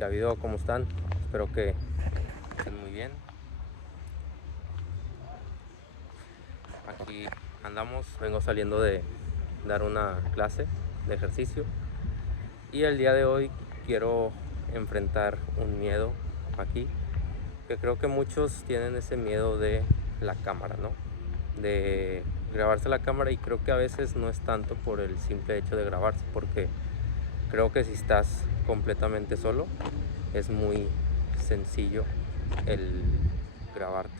¿Qué ha habido? ¿Cómo están? Espero que estén muy bien. Aquí andamos, vengo saliendo de dar una clase de ejercicio y el día de hoy quiero enfrentar un miedo aquí, que creo que muchos tienen ese miedo de la cámara, ¿no? De grabarse la cámara, y creo que a veces no es tanto por el simple hecho de grabarse, porque creo que si estás completamente solo es muy sencillo el grabarte.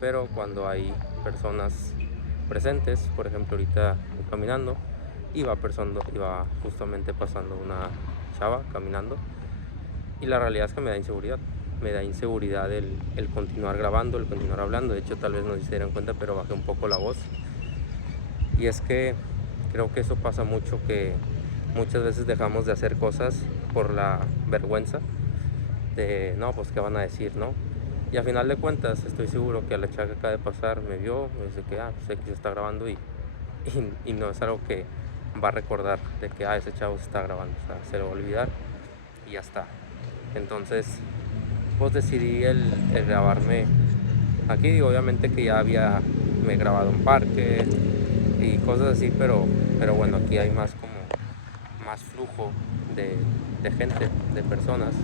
Pero cuando hay personas presentes, por ejemplo, ahorita voy caminando y va justamente pasando una chava caminando, y la realidad es que me da inseguridad. Me da inseguridad el continuar grabando, el continuar hablando. De hecho, tal vez no se dieron cuenta, pero bajé un poco la voz. Y es que creo que eso pasa mucho, que muchas veces dejamos de hacer cosas por la vergüenza de, no, pues qué van a decir, ¿no? Y a final de cuentas, estoy seguro que a la chava que acaba de pasar me vio, me dice que, pues X está grabando, y no es algo que va a recordar de que, ese chavo se está grabando, o sea, se lo va a olvidar y ya está. Entonces, pues decidí el grabarme aquí. Digo, obviamente que me he grabado en parque y cosas así, pero bueno, aquí hay más como, más flujo de gente, de personas,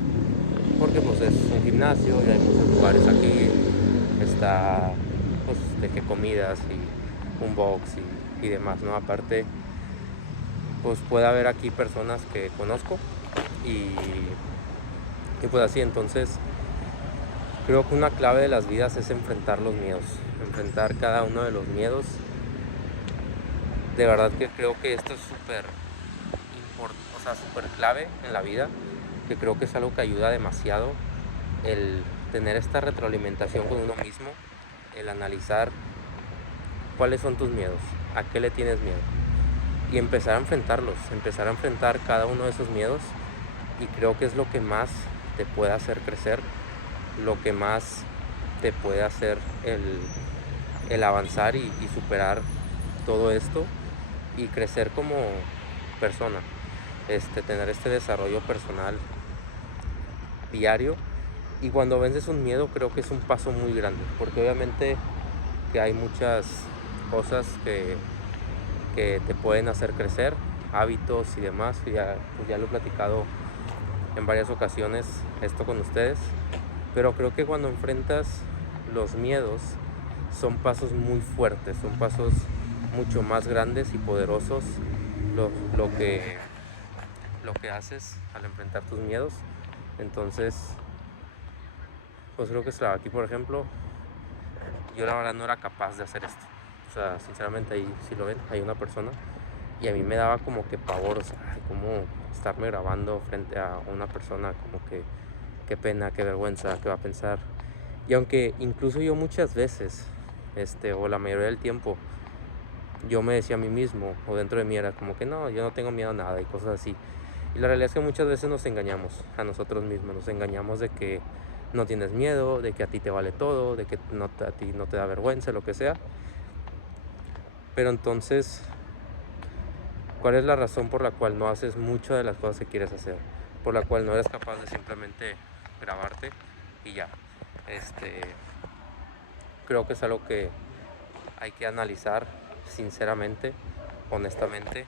porque pues es un gimnasio y hay muchos lugares aquí. Está pues de que comidas y un box y demás, ¿no? Aparte, pues puede haber aquí personas que conozco, y, y pues así. Entonces creo que una clave de las vidas es enfrentar los miedos, enfrentar cada uno de los miedos. De verdad que creo que esto es súper o sea, súper clave en la vida, que creo que es algo que ayuda demasiado, el tener esta retroalimentación con uno mismo, el analizar cuáles son tus miedos, a qué le tienes miedo, y empezar a enfrentarlos, empezar a enfrentar cada uno de esos miedos. Y creo que es lo que más te puede hacer crecer, lo que más te puede hacer el avanzar y superar todo esto y crecer como persona, tener este desarrollo personal diario. Y cuando vences un miedo, creo que es un paso muy grande, porque obviamente que hay muchas cosas que te pueden hacer crecer, hábitos y demás. Pues ya lo he platicado en varias ocasiones esto con ustedes, pero creo que cuando enfrentas los miedos son pasos muy fuertes, son pasos mucho más grandes y poderosos, lo, lo que, lo que haces al enfrentar tus miedos. Entonces, pues creo que aquí, por ejemplo, yo la verdad no era capaz de hacer esto. O sea, sinceramente, ahí si lo ven, hay una persona, y a mí me daba como que pavor, o sea, como estarme grabando frente a una persona, como que qué pena, qué vergüenza, qué va a pensar. Y aunque incluso yo muchas veces, o la mayoría del tiempo, yo me decía a mí mismo, o dentro de mí era como que no, yo no tengo miedo a nada y cosas así. Y la realidad es que muchas veces nos engañamos a nosotros mismos, nos engañamos de que no tienes miedo, de que a ti te vale todo, de que a ti no te da vergüenza, lo que sea. Pero entonces, ¿cuál es la razón por la cual no haces muchas de las cosas que quieres hacer? Por la cual no eres capaz de simplemente grabarte y ya. Creo que es algo que hay que analizar sinceramente, honestamente,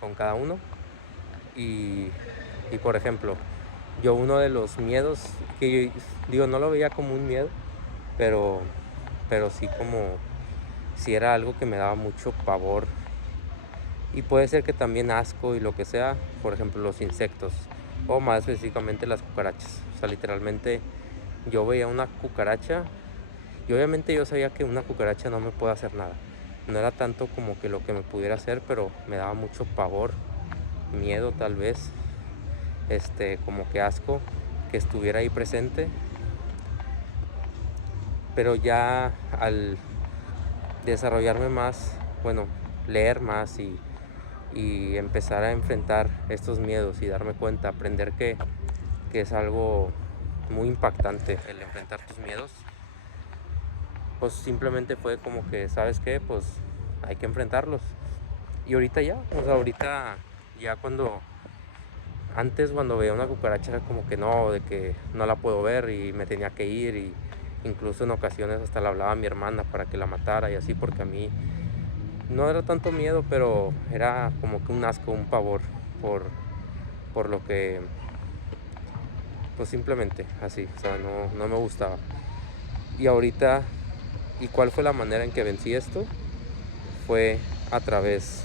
con cada uno. Y, y por ejemplo, yo uno de los miedos que yo digo, no lo veía como un miedo, pero, pero sí como si era algo que me daba mucho pavor, y puede ser que también asco y lo que sea. Por ejemplo, los insectos, o más específicamente las cucarachas. O sea, literalmente yo veía una cucaracha, y obviamente yo sabía que una cucaracha no me puede hacer nada. No era tanto como que lo que me pudiera hacer, pero me daba mucho pavor, miedo tal vez, como que asco que estuviera ahí presente. Pero ya al desarrollarme más, bueno, leer más y empezar a enfrentar estos miedos y darme cuenta, aprender que es algo muy impactante el enfrentar tus miedos, pues simplemente fue como que, ¿sabes qué? Pues hay que enfrentarlos. Y ahorita ya, o sea, ahorita ya cuando antes cuando veía una cucaracha era como que no, de que no la puedo ver y me tenía que ir, y incluso en ocasiones hasta le hablaba a mi hermana para que la matara y así, porque a mí no era tanto miedo, pero era como que un asco, un pavor por, por lo que, pues simplemente así, o sea, no me gustaba. Y ahorita, ¿y cuál fue la manera en que vencí esto? Fue a través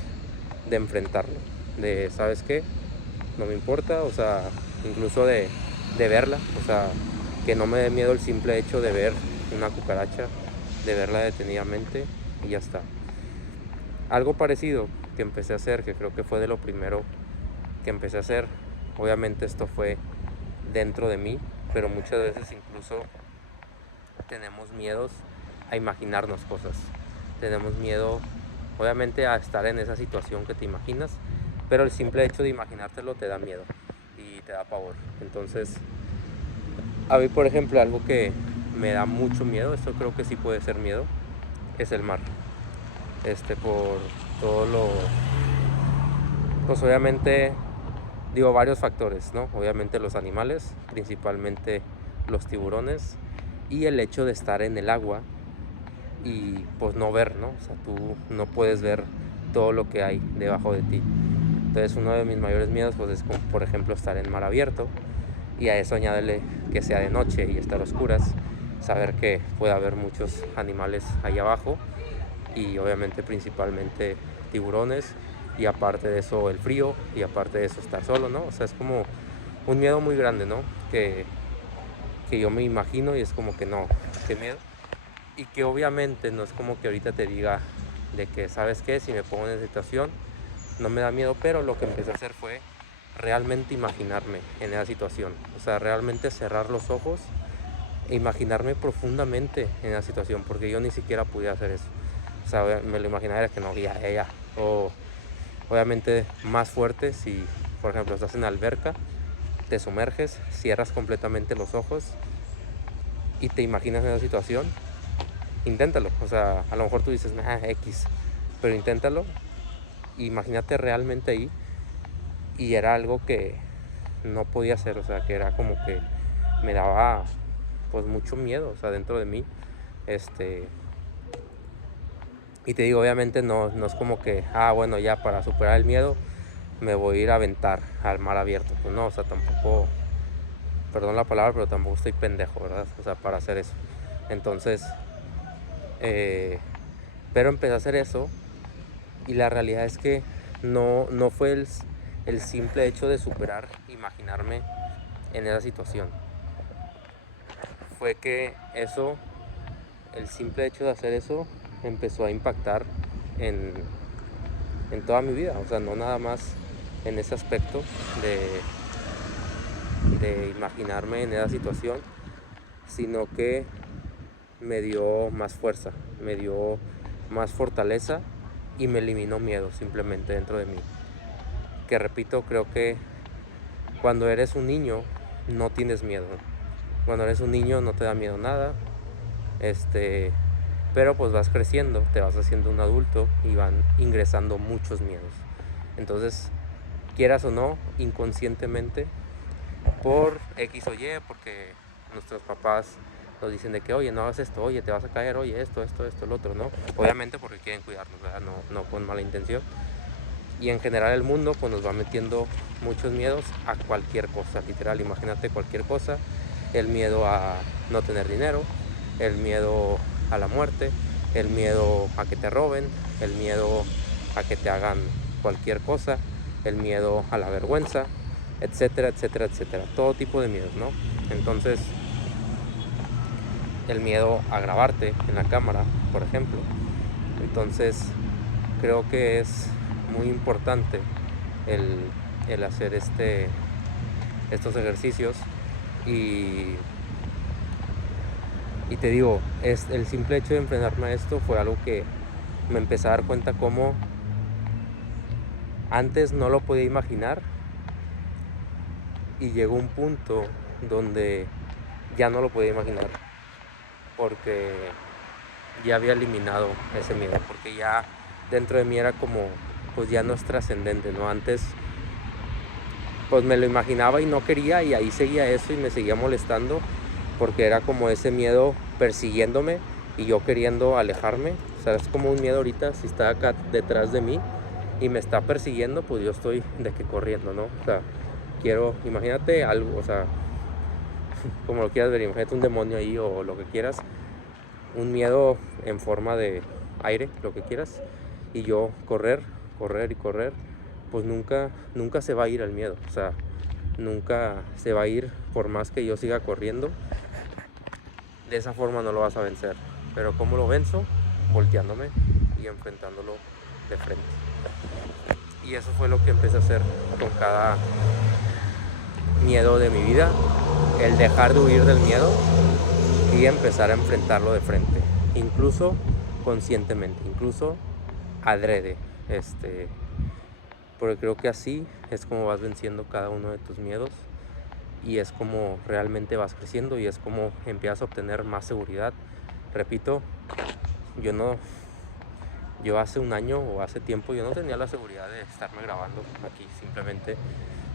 de enfrentarlo, de, ¿sabes qué? No me importa, o sea, incluso de verla, o sea, que no me dé miedo el simple hecho de ver una cucaracha, de verla detenidamente y ya está. Algo parecido que empecé a hacer, que creo que fue de lo primero que empecé a hacer, obviamente esto fue dentro de mí, pero muchas veces incluso tenemos miedos a imaginarnos cosas. Tenemos miedo, obviamente, a estar en esa situación que te imaginas, pero el simple hecho de imaginártelo te da miedo y te da pavor. Entonces, a mí, por ejemplo, algo que me da mucho miedo, esto creo que sí puede ser miedo, es el mar. Por todo lo, pues obviamente, digo, varios factores, ¿no? Obviamente los animales, principalmente los tiburones, y el hecho de estar en el agua y pues no ver, ¿no? O sea, tú no puedes ver todo lo que hay debajo de ti. Entonces uno de mis mayores miedos pues es como, por ejemplo, estar en mar abierto, y a eso añádele que sea de noche y estar a oscuras, saber que puede haber muchos animales ahí abajo, y obviamente principalmente tiburones, y aparte de eso el frío, y aparte de eso estar solo, ¿no? O sea, es como un miedo muy grande, ¿no? Que yo me imagino y es como que no, qué miedo. Y que obviamente no es como que ahorita te diga de que, ¿sabes qué? Si me pongo en esa situación, no me da miedo, pero lo que empecé a hacer fue realmente imaginarme en esa situación. O sea, realmente cerrar los ojos e imaginarme profundamente en esa situación, porque yo ni siquiera podía hacer eso. O sea, me lo imaginaba era que no, ya. O obviamente más fuerte si, por ejemplo, estás en la alberca, te sumerges, cierras completamente los ojos y te imaginas en esa situación. Inténtalo, o sea, a lo mejor tú dices, X, pero inténtalo, imagínate realmente ahí, y era algo que no podía hacer, o sea, que era como que me daba pues mucho miedo, o sea, dentro de mí, y te digo, obviamente no es como que, bueno, ya para superar el miedo me voy a ir a aventar al mar abierto, pues no, o sea, tampoco, perdón la palabra, pero tampoco estoy pendejo, ¿verdad? O sea, para hacer eso. Entonces, pero empecé a hacer eso, y la realidad es que no fue el simple hecho de superar, imaginarme en esa situación. Fue que eso, el simple hecho de hacer eso, empezó a impactar en, en toda mi vida. O sea, no nada más en ese aspecto de imaginarme en esa situación, sino que me dio más fuerza, me dio más fortaleza, y me eliminó miedo simplemente dentro de mí. Que repito, creo que cuando eres un niño no tienes miedo. Cuando eres un niño no te da miedo nada. Pero pues vas creciendo, te vas haciendo un adulto y van ingresando muchos miedos. Entonces, quieras o no, inconscientemente, por X o Y, porque nuestros papás nos dicen de que, oye, no hagas esto, oye, te vas a caer, oye, esto, el otro, ¿no? Obviamente porque quieren cuidarnos, ¿verdad? No con mala intención. Y en general el mundo pues nos va metiendo muchos miedos a cualquier cosa, literal, imagínate cualquier cosa. El miedo a no tener dinero, el miedo a la muerte, el miedo a que te roben, el miedo a que te hagan cualquier cosa, el miedo a la vergüenza, etcétera, etcétera, etcétera. Todo tipo de miedos, ¿no? Entonces, el miedo a grabarte en la cámara, por ejemplo. Entonces, creo que es muy importante el hacer estos ejercicios, y te digo, el simple hecho de enfrentarme a esto fue algo que me empecé a dar cuenta como antes no lo podía imaginar, y llegó un punto donde ya no lo podía imaginar, porque ya había eliminado ese miedo, porque ya dentro de mí era como, pues ya no es trascendente, ¿no? Antes pues me lo imaginaba y no quería, y ahí seguía eso y me seguía molestando porque era como ese miedo persiguiéndome y yo queriendo alejarme. O sea, es como un miedo ahorita, si está acá detrás de mí y me está persiguiendo, pues yo estoy de que corriendo, ¿no? O sea, imagínate algo, o sea, como lo quieras ver, imagínate un demonio ahí o lo que quieras, un miedo en forma de aire, lo que quieras, y yo correr, correr y correr, pues nunca se va a ir el miedo, o sea, nunca se va a ir por más que yo siga corriendo. De esa forma no lo vas a vencer. Pero ¿cómo lo venzo? Volteándome y enfrentándolo de frente. Y eso fue lo que empecé a hacer con cada miedo de mi vida, el dejar de huir del miedo y empezar a enfrentarlo de frente, incluso conscientemente, incluso adrede, porque creo que así es como vas venciendo cada uno de tus miedos y es como realmente vas creciendo y es como empiezas a obtener más seguridad. Repito, yo hace un año o hace tiempo yo no tenía la seguridad de estarme grabando aquí simplemente,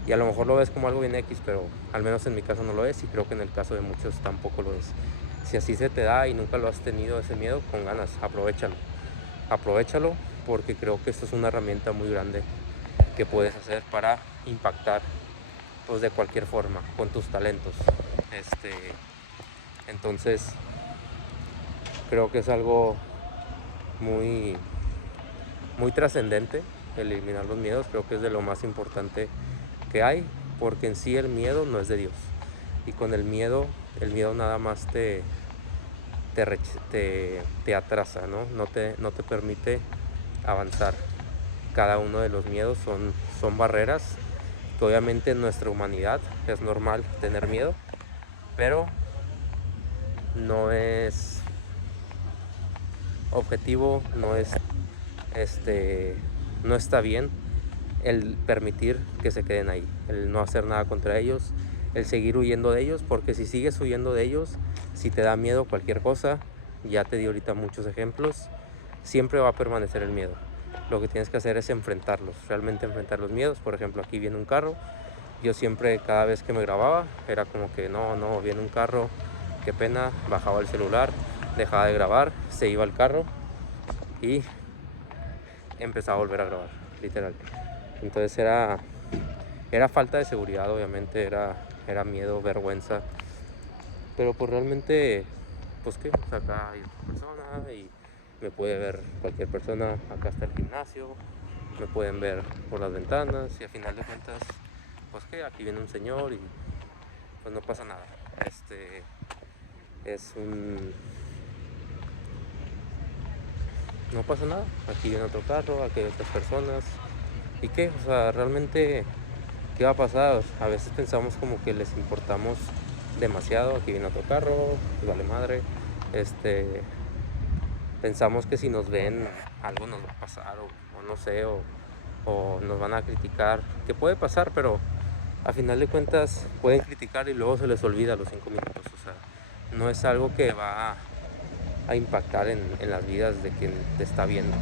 y a lo mejor lo ves como algo bien X, pero al menos en mi caso no lo es, y creo que en el caso de muchos tampoco lo es. Si así se te da y nunca lo has tenido ese miedo, con ganas, aprovechalo, porque creo que esto es una herramienta muy grande que puedes hacer para impactar, pues, de cualquier forma con tus talentos. Entonces creo que es algo muy muy trascendente eliminar los miedos. Creo que es de lo más importante que hay, porque en sí el miedo no es de Dios, y con el miedo nada más te atrasa, ¿no? No te permite avanzar. Cada uno de los miedos son barreras que obviamente en nuestra humanidad es normal tener miedo, pero no es objetivo, no está bien el permitir que se queden ahí, el no hacer nada contra ellos, el seguir huyendo de ellos, porque si sigues huyendo de ellos, si te da miedo cualquier cosa, ya te di ahorita muchos ejemplos, siempre va a permanecer el miedo. Lo que tienes que hacer es enfrentarlos, realmente enfrentar los miedos. Por ejemplo, aquí viene un carro, yo siempre, cada vez que me grababa, era como que no, viene un carro, qué pena, bajaba el celular, dejaba de grabar, se iba al carro y empezaba a volver a grabar, literal. Entonces era falta de seguridad, obviamente, era miedo, vergüenza, pero pues realmente, pues qué, pues acá hay otra persona y me puede ver cualquier persona, acá está el gimnasio, me pueden ver por las ventanas, y a final de cuentas, pues qué, aquí viene un señor y pues no pasa nada. No pasa nada, aquí viene otro carro, aquí hay otras personas, ¿y qué? O sea, realmente, ¿qué va a pasar? A veces pensamos como que les importamos demasiado, aquí viene otro carro, pues vale madre, pensamos que si nos ven algo nos va a pasar, o no sé, o nos van a criticar, que puede pasar, pero a final de cuentas pueden criticar y luego se les olvida a los 5 minutos, o sea, no es algo que va a impactar en las vidas de quien te está viendo.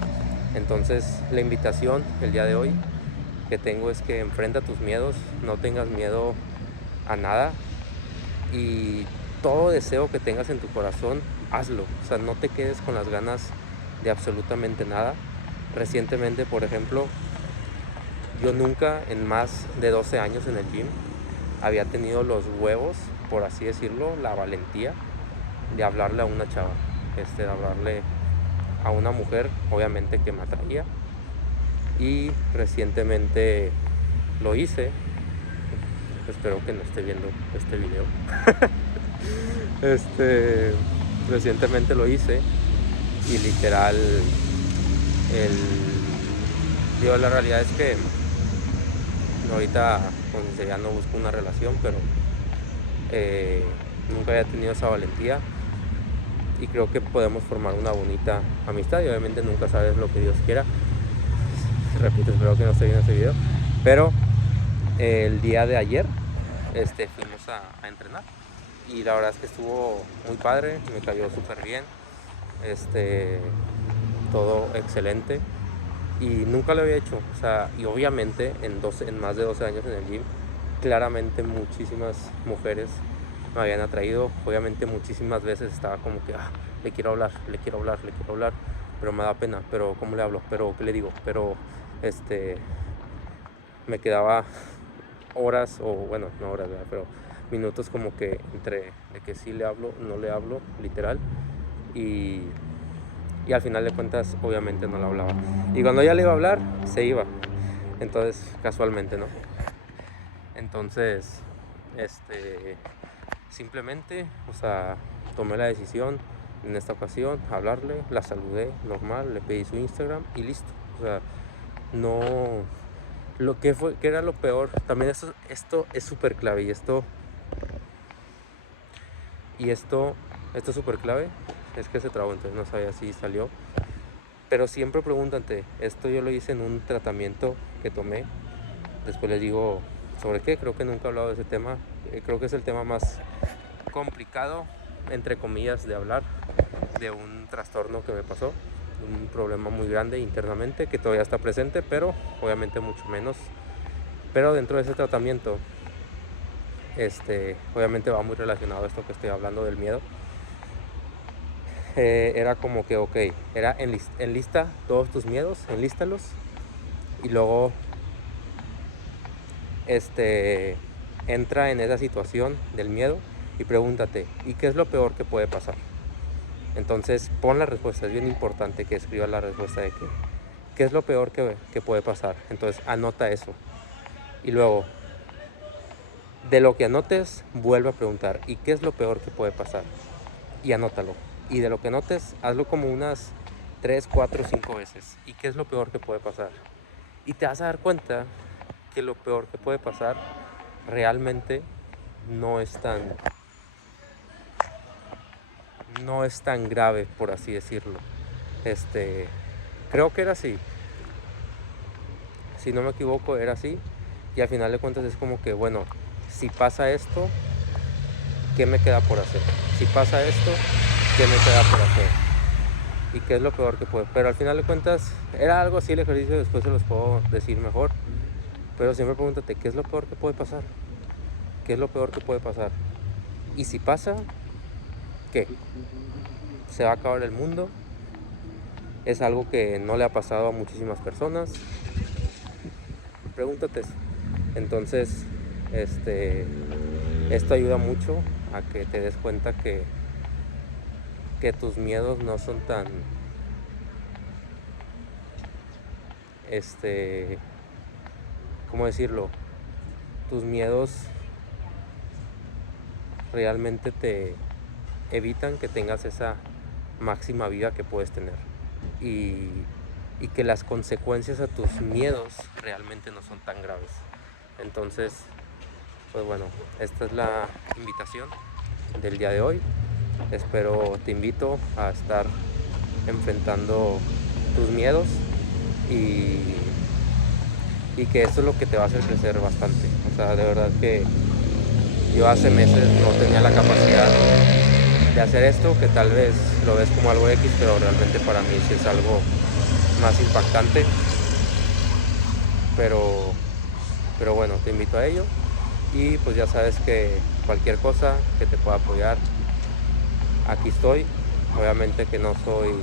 Entonces la invitación el día de hoy que tengo es que enfrenta tus miedos, no tengas miedo a nada, y todo deseo que tengas en tu corazón, hazlo. O sea, no te quedes con las ganas de absolutamente nada. Recientemente, por ejemplo, yo nunca en más de 12 años en el gym había tenido los huevos, por así decirlo, la valentía de hablarle a una chava, de hablarle a una mujer, obviamente, que me atraía. Y recientemente lo hice. Espero que no esté viendo este video. Recientemente lo hice y literal, la realidad es que ahorita con sinceridad no busco una relación, pero nunca había tenido esa valentía y creo que podemos formar una bonita amistad, y obviamente nunca sabes lo que Dios quiera. Repito, espero que no esté viendo este video, pero el día de ayer fuimos a entrenar y la verdad es que estuvo muy padre, me cayó súper bien, todo excelente, y nunca lo había hecho, o sea, y obviamente en más de 12 años en el gym claramente muchísimas mujeres me habían atraído. Obviamente muchísimas veces estaba como que le quiero hablar, le quiero hablar, le quiero hablar, pero me da pena, pero ¿cómo le hablo? Pero ¿qué le digo? Pero me quedaba horas, o bueno, no horas, ¿verdad? Pero minutos como que entre de que sí le hablo, no le hablo, literal, y, y al final de cuentas obviamente no le hablaba. Y cuando ya le iba a hablar, se iba. Entonces, casualmente, ¿no? Entonces, simplemente, o sea, tomé la decisión en esta ocasión, hablarle, la saludé normal, le pedí su Instagram y listo. O sea, no, lo que fue, que era lo peor, también esto es súper clave esto es súper clave, es que se trabó, entonces no sabía si salió. Pero siempre pregúntate, esto yo lo hice en un tratamiento que tomé, después les digo sobre qué, creo que nunca he hablado de ese tema, creo que es el tema más complicado, entre comillas, de hablar, de un trastorno que me pasó, un problema muy grande internamente que todavía está presente, pero obviamente mucho menos. Pero dentro de ese tratamiento, obviamente va muy relacionado a esto que estoy hablando del miedo. Era como que, ok, era enlista todos tus miedos, enlístalos, y luego entra en esa situación del miedo y pregúntate, ¿y qué es lo peor que puede pasar? Entonces pon la respuesta, es bien importante que escribas la respuesta de qué es lo peor que puede pasar. Entonces anota eso. Y luego, de lo que anotes, vuelve a preguntar, ¿y qué es lo peor que puede pasar? Y anótalo. Y de lo que anotes, hazlo como unas 3, 4, 5 veces. ¿Y qué es lo peor que puede pasar? Y te vas a dar cuenta que lo peor que puede pasar realmente no es tan grave, por así decirlo. Creo que era así. Si no me equivoco, era así. Y al final de cuentas es como que, bueno, si pasa esto, ¿qué me queda por hacer? Si pasa esto, ¿qué me queda por hacer? ¿Y qué es lo peor que puede? Pero al final de cuentas era algo así el ejercicio, después se los puedo decir mejor. Pero siempre pregúntate, ¿qué es lo peor que puede pasar? ¿Qué es lo peor que puede pasar? Y si pasa, ¿qué? ¿Se va a acabar el mundo? Es algo que no le ha pasado a muchísimas personas. Pregúntate eso. Entonces, esto ayuda mucho a que te des cuenta que tus miedos no son tan, ¿cómo decirlo? Tus miedos realmente te evitan que tengas esa máxima vida que puedes tener. Y que las consecuencias a tus miedos realmente no son tan graves. Entonces, pues bueno, esta es la invitación del día de hoy. Te invito a estar enfrentando tus miedos y que eso es lo que te va a hacer crecer bastante. O sea, de verdad que yo hace meses no tenía la capacidad de hacer esto, que tal vez lo ves como algo X, pero realmente para mí sí es algo más impactante. Pero bueno, te invito a ello. Y pues ya sabes que cualquier cosa que te pueda apoyar, aquí estoy. Obviamente que no soy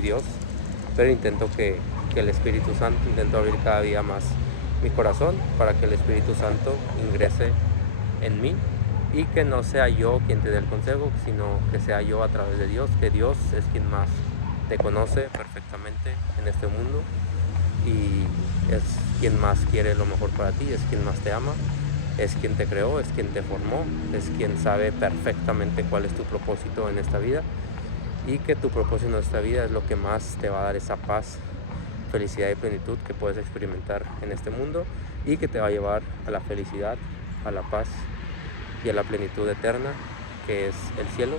Dios, pero intento que el Espíritu Santo, intento abrir cada día más mi corazón para que el Espíritu Santo ingrese en mí y que no sea yo quien te dé el consejo, sino que sea yo a través de Dios, que Dios es quien más te conoce perfectamente en este mundo y es quien más quiere lo mejor para ti, es quien más te ama, es quien te creó, es quien te formó, es quien sabe perfectamente cuál es tu propósito en esta vida y que tu propósito en esta vida es lo que más te va a dar esa paz, felicidad y plenitud que puedes experimentar en este mundo y que te va a llevar a la felicidad, a la paz y a la plenitud eterna, que es el cielo,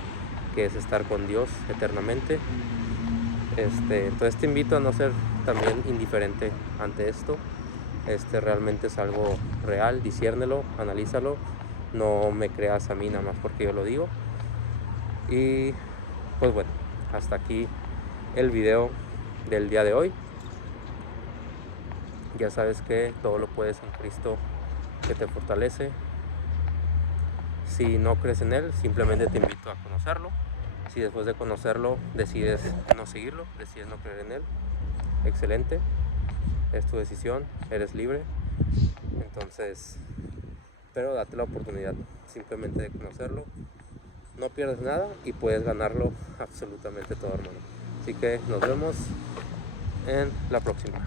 que es estar con Dios eternamente. Entonces te invito a no ser también indiferente ante esto. Realmente es algo real, disciérnelo, analízalo, no me creas a mí nada más porque yo lo digo. Y pues bueno, hasta aquí el video del día de hoy. Ya sabes que todo lo puedes en Cristo que te fortalece. Si no crees en él, simplemente te invito a conocerlo. Si después de conocerlo decides no seguirlo, decides no creer en él, excelente, es tu decisión, eres libre. Entonces, pero date la oportunidad simplemente de conocerlo. No pierdes nada y puedes ganarlo absolutamente todo, hermano. Así que nos vemos en la próxima.